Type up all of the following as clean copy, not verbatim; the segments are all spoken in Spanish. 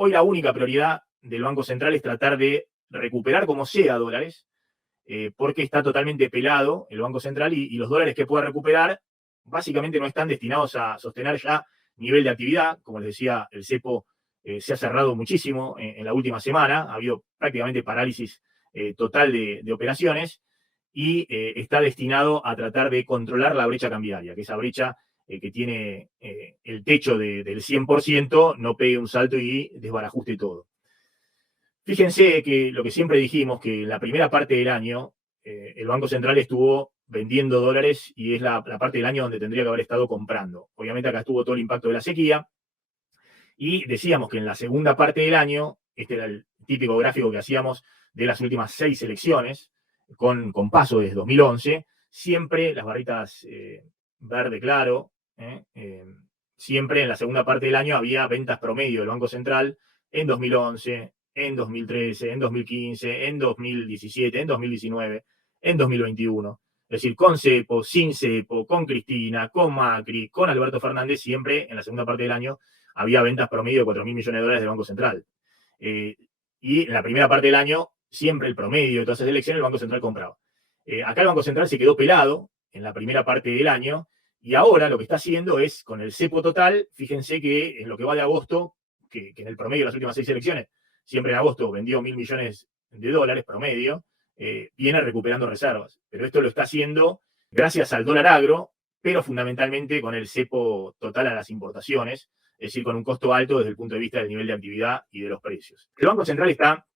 hoy la única prioridad del Banco Central es tratar de recuperar como sea dólares, porque está totalmente pelado el Banco Central y los dólares que pueda recuperar básicamente no están destinados a sostener ya nivel de actividad. Como les decía, el cepo se ha cerrado muchísimo en la última semana, ha habido prácticamente parálisis total de operaciones y está destinado a tratar de controlar la brecha cambiaria, que esa brecha que tiene el techo del 100% no pegue un salto y desbarajuste todo. Fíjense que lo que siempre dijimos, que en la primera parte del año el Banco Central estuvo vendiendo dólares y es la parte del año donde tendría que haber estado comprando. Obviamente acá estuvo todo el impacto de la sequía y decíamos que en la segunda parte del año, este era el típico gráfico que hacíamos de las últimas 6 elecciones, con paso desde 2011, siempre las barritas verde claro, siempre en la segunda parte del año había ventas promedio del Banco Central en 2011, en 2013, en 2015, en 2017, en 2019, en 2021. Es decir, con Cepo, sin Cepo, con Cristina, con Macri, con Alberto Fernández, siempre en la segunda parte del año había ventas promedio de 4.000 millones de dólares del Banco Central. Y en la primera parte del año, siempre el promedio de todas esas elecciones, el Banco Central compraba. Acá el Banco Central se quedó pelado en la primera parte del año y ahora lo que está haciendo es, con el cepo total, fíjense que en lo que va de agosto, que en el promedio de las últimas 6 elecciones, siempre en agosto vendió 1.000 millones de dólares promedio, viene recuperando reservas. Pero esto lo está haciendo gracias al dólar agro, pero fundamentalmente con el cepo total a las importaciones, es decir, con un costo alto desde el punto de vista del nivel de actividad y de los precios. El Banco Central está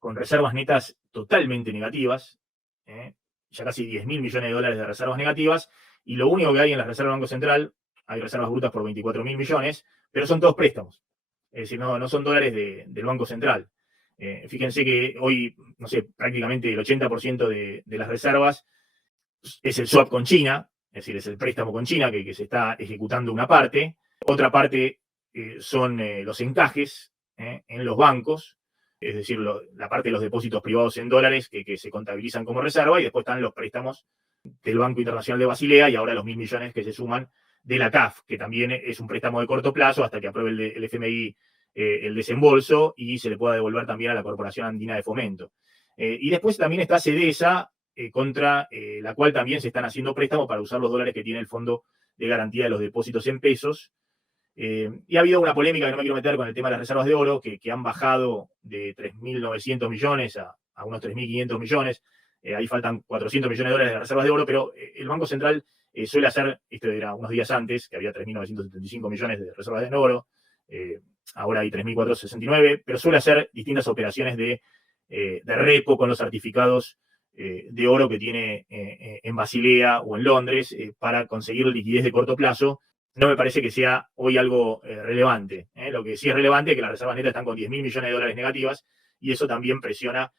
con reservas netas totalmente negativas, ya casi 10.000 millones de dólares de reservas negativas, y lo único que hay en las reservas del Banco Central, hay reservas brutas por 24.000 millones, pero son todos préstamos. Es decir, no son dólares del Banco Central. Fíjense que hoy, no sé, prácticamente el 80% de las reservas es el swap con China, es decir, es el préstamo con China que se está ejecutando una parte. Otra parte son los encajes en los bancos, es decir, la parte de los depósitos privados en dólares que se contabilizan como reserva, y después están los préstamos del Banco Internacional de Basilea y ahora los 1.000 millones que se suman de la CAF, que también es un préstamo de corto plazo hasta que apruebe el FMI el desembolso y se le pueda devolver también a la Corporación Andina de Fomento. Y después también está CEDESA, contra la cual también se están haciendo préstamos para usar los dólares que tiene el Fondo de Garantía de los Depósitos en Pesos. Y ha habido una polémica que no me quiero meter con el tema de las reservas de oro, que han bajado de 3.900 millones a unos 3.500 millones. Ahí faltan 400 millones de dólares de reservas de oro, pero el Banco Central suele hacer, esto era unos días antes, que había 3.975 millones de reservas de oro, ahora hay 3.469, pero suele hacer distintas operaciones de repo con los certificados de oro que tiene en Basilea o en Londres para conseguir liquidez de corto plazo. No me parece que sea hoy algo relevante. Lo que sí es relevante es que las reservas netas están con 10.000 millones de dólares negativas y eso también presiona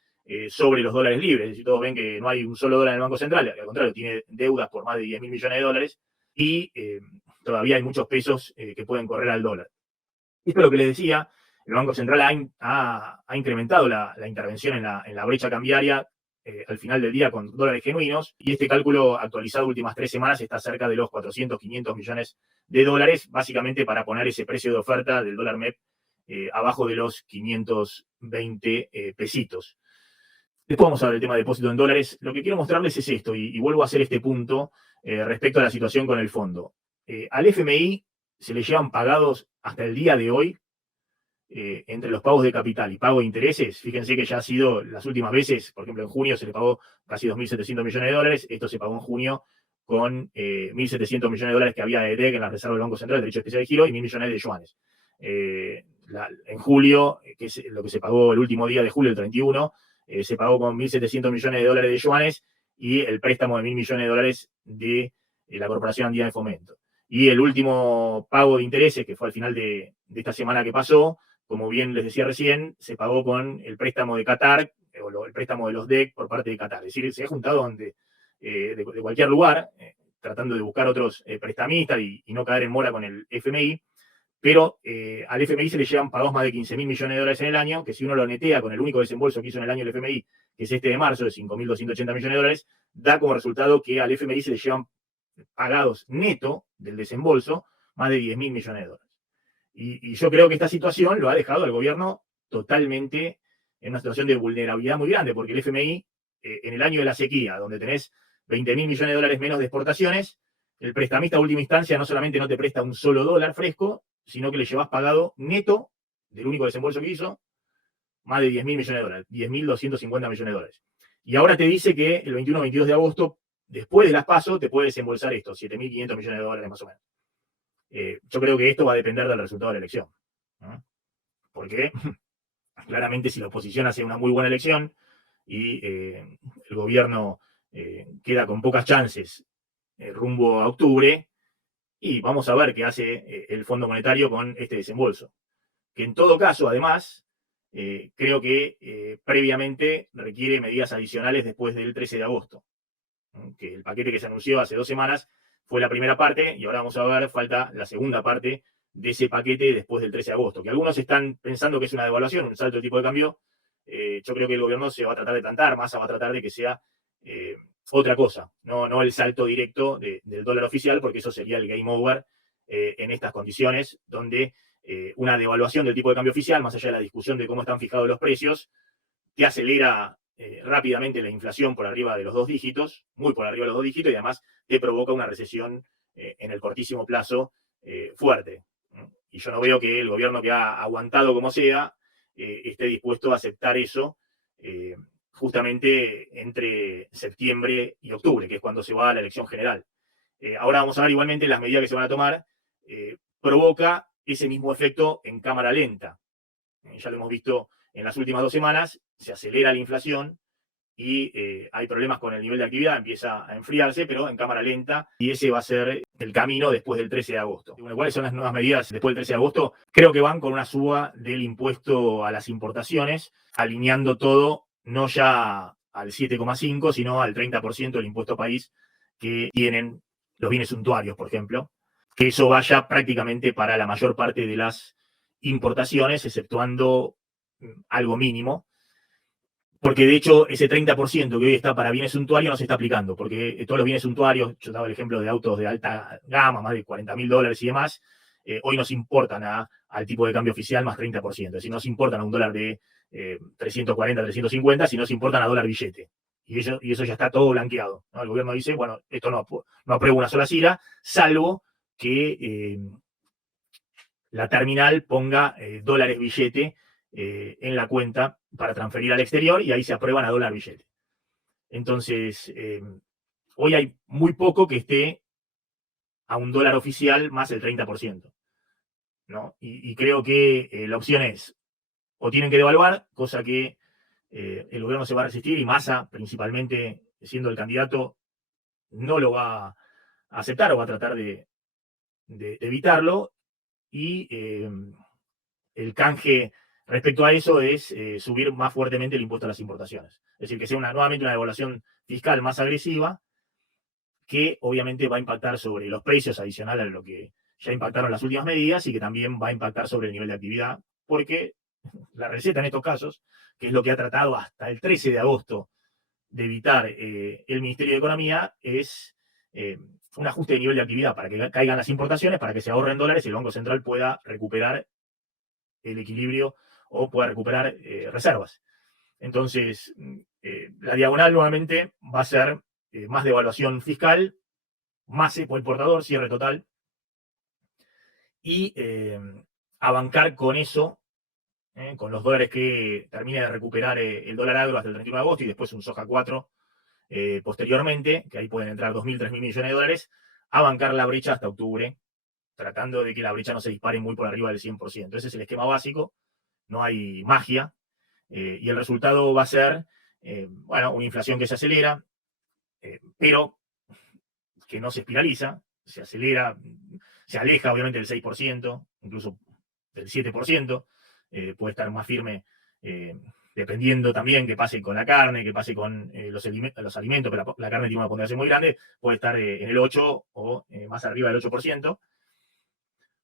sobre los dólares libres. Es decir, todos ven que no hay un solo dólar en el Banco Central, al contrario, tiene deudas por más de 10.000 millones de dólares y todavía hay muchos pesos que pueden correr al dólar. Esto es lo que les decía, el Banco Central ha incrementado la intervención en la brecha cambiaria al final del día con dólares genuinos, y este cálculo actualizado últimas 3 semanas está cerca de los 400, 500 millones de dólares, básicamente para poner ese precio de oferta del dólar MEP abajo de los 520 pesitos. Después vamos a ver el tema de depósito en dólares. Lo que quiero mostrarles es esto, y vuelvo a hacer este punto respecto a la situación con el fondo. Al FMI se le llevan pagados hasta el día de hoy, entre los pagos de capital y pago de intereses. Fíjense que ya ha sido las últimas veces, por ejemplo, en junio se le pagó casi 2.700 millones de dólares, esto se pagó en junio con 1.700 millones de dólares que había de DEC en la Reserva del Banco Central, derecho especial de giro, y 1.000 millones de yuanes. En julio, que es lo que se pagó el último día de julio, el 31, se pagó con 1.700 millones de dólares de yuanes y el préstamo de 1.000 millones de dólares de la Corporación Andina de Fomento. Y el último pago de intereses, que fue al final de esta semana que pasó, como bien les decía recién, se pagó con el préstamo de Qatar, o el préstamo de los DEC por parte de Qatar. Es decir, se ha juntado de cualquier lugar, tratando de buscar otros prestamistas y no caer en mora con el FMI, pero al FMI se le llevan pagos más de 15.000 millones de dólares en el año, que si uno lo netea con el único desembolso que hizo en el año el FMI, que es este de marzo, de 5.280 millones de dólares, da como resultado que al FMI se le llevan pagados neto del desembolso más de 10.000 millones de dólares. Y yo creo que esta situación lo ha dejado al gobierno totalmente en una situación de vulnerabilidad muy grande, porque el FMI, en el año de la sequía, donde tenés 20.000 millones de dólares menos de exportaciones, el prestamista a última instancia no solamente no te presta un solo dólar fresco, sino que le llevas pagado neto del único desembolso que hizo, más de 10.000 millones de dólares, 10.250 millones de dólares. Y ahora te dice que el 21-22 de agosto, después de las PASO, te puede desembolsar esto, 7.500 millones de dólares más o menos. Yo creo que esto va a depender del resultado de la elección, ¿no? Porque claramente si la oposición hace una muy buena elección y el gobierno queda con pocas chances rumbo a octubre, y vamos a ver qué hace el Fondo Monetario con este desembolso. Que en todo caso, además, creo que previamente requiere medidas adicionales después del 13 de agosto, ¿no? Que el paquete que se anunció hace 2 semanas fue la primera parte y ahora vamos a ver, falta la segunda parte de ese paquete después del 13 de agosto, que algunos están pensando que es una devaluación, un salto de tipo de cambio. Yo creo que el gobierno se va a tratar de plantar, Massa va a tratar de que sea otra cosa, no el salto directo del dólar oficial, porque eso sería el game over en estas condiciones, donde una devaluación del tipo de cambio oficial, más allá de la discusión de cómo están fijados los precios, te acelera rápidamente la inflación por arriba de los 2 dígitos, muy por arriba de los 2 dígitos, y además te provoca una recesión en el cortísimo plazo fuerte. Y yo no veo que el gobierno, que ha aguantado como sea, esté dispuesto a aceptar eso justamente entre septiembre y octubre, que es cuando se va a la elección general. Ahora vamos a ver igualmente las medidas que se van a tomar. Provoca ese mismo efecto en cámara lenta. Ya lo hemos visto en las últimas 2 semanas, se acelera la inflación y hay problemas con el nivel de actividad, empieza a enfriarse, pero en cámara lenta, y ese va a ser el camino después del 13 de agosto. Bueno, ¿cuáles son las nuevas medidas después del 13 de agosto? Creo que van con una suba del impuesto a las importaciones, alineando todo no ya al 7,5, sino al 30% del impuesto país que tienen los bienes suntuarios, por ejemplo, que eso vaya prácticamente para la mayor parte de las importaciones, exceptuando algo mínimo, porque de hecho ese 30% que hoy está para bienes suntuarios no se está aplicando, porque todos los bienes suntuarios, yo daba el ejemplo de autos de alta gama, más de 40.000 dólares y demás, hoy nos importan al tipo de cambio oficial más 30%, es decir, no se importan a un dólar de 340, 350, sino se importan a dólar billete. Y eso ya está todo blanqueado, ¿no? El gobierno dice, bueno, esto no apruebo una sola CIRA, salvo que la terminal ponga dólares billete en la cuenta para transferir al exterior y ahí se aprueban a dólar billete. Entonces, hoy hay muy poco que esté a un dólar oficial más el 30%, ¿no? Y creo que la opción es, o tienen que devaluar, cosa que el gobierno se va a resistir y Massa, principalmente siendo el candidato, no lo va a aceptar o va a tratar de evitarlo, y el canje respecto a eso es subir más fuertemente el impuesto a las importaciones. Es decir, que sea nuevamente una devaluación fiscal más agresiva, que obviamente va a impactar sobre los precios adicional a lo que ya impactaron las últimas medidas, y que también va a impactar sobre el nivel de actividad, porque la receta en estos casos, que es lo que ha tratado hasta el 13 de agosto de evitar el Ministerio de Economía, es un ajuste de nivel de actividad para que caigan las importaciones, para que se ahorren dólares y el Banco Central pueda recuperar el equilibrio o pueda recuperar reservas. Entonces, la diagonal nuevamente va a ser más devaluación fiscal, más cepo importador, cierre total, y a bancar con eso, con los dólares que termine de recuperar el dólar agro hasta el 31 de agosto y después un soja 4 posteriormente, que ahí pueden entrar 2.000, 3.000 millones de dólares, a bancar la brecha hasta octubre, tratando de que la brecha no se dispare muy por arriba del 100%. Ese es el esquema básico, no hay magia, y el resultado va a ser, bueno, una inflación que se acelera, pero que no se espiraliza, se acelera, se aleja obviamente del 6%, incluso del 7%, puede estar más firme, dependiendo también qué pase con la carne, qué pase con los alimentos, pero la carne tiene una ponderación muy grande, puede estar en el 8 o más arriba del 8%.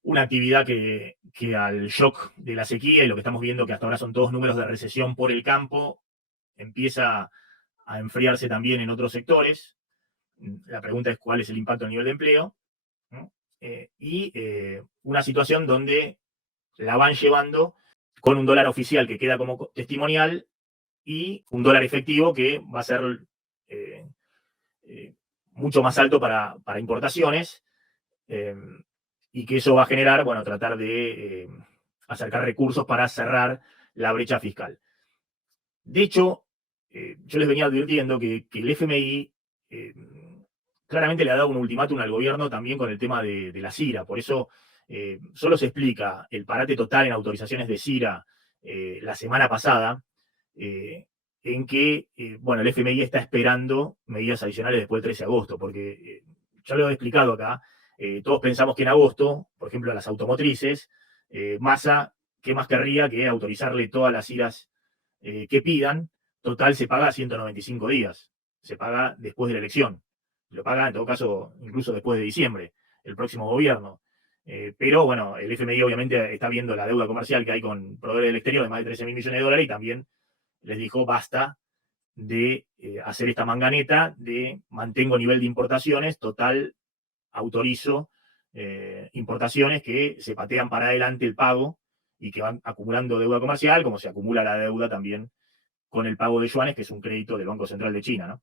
Una actividad que al shock de la sequía y lo que estamos viendo, que hasta ahora son todos números de recesión por el campo, empieza a enfriarse también en otros sectores. La pregunta es cuál es el impacto a nivel de empleo, ¿no? Y una situación donde la van llevando con un dólar oficial que queda como testimonial y un dólar efectivo que va a ser eh, mucho más alto para importaciones, y que eso va a generar, bueno, tratar de acercar recursos para cerrar la brecha fiscal. De hecho, yo les venía advirtiendo que el FMI eh, claramente le ha dado un ultimátum al gobierno también con el tema de la CIRA. Por eso solo se explica el parate total en autorizaciones de CIRA la semana pasada, en que, bueno, el FMI está esperando medidas adicionales después del 13 de agosto, porque ya lo he explicado acá, todos pensamos que en agosto, por ejemplo, a las automotrices, Massa, ¿qué más querría que autorizarle todas las CIRAs que pidan? Total, se paga a 195 días, se paga después de la elección, lo paga en todo caso incluso después de diciembre, el próximo gobierno. Pero bueno, el FMI obviamente está viendo la deuda comercial que hay con proveedores del exterior de más de 13.000 millones de dólares y también les dijo basta de hacer esta manganeta de mantengo nivel de importaciones, total, autorizo importaciones que se patean para adelante el pago y que van acumulando deuda comercial, como se acumula la deuda también con el pago de yuanes, que es un crédito del Banco Central de China, ¿no?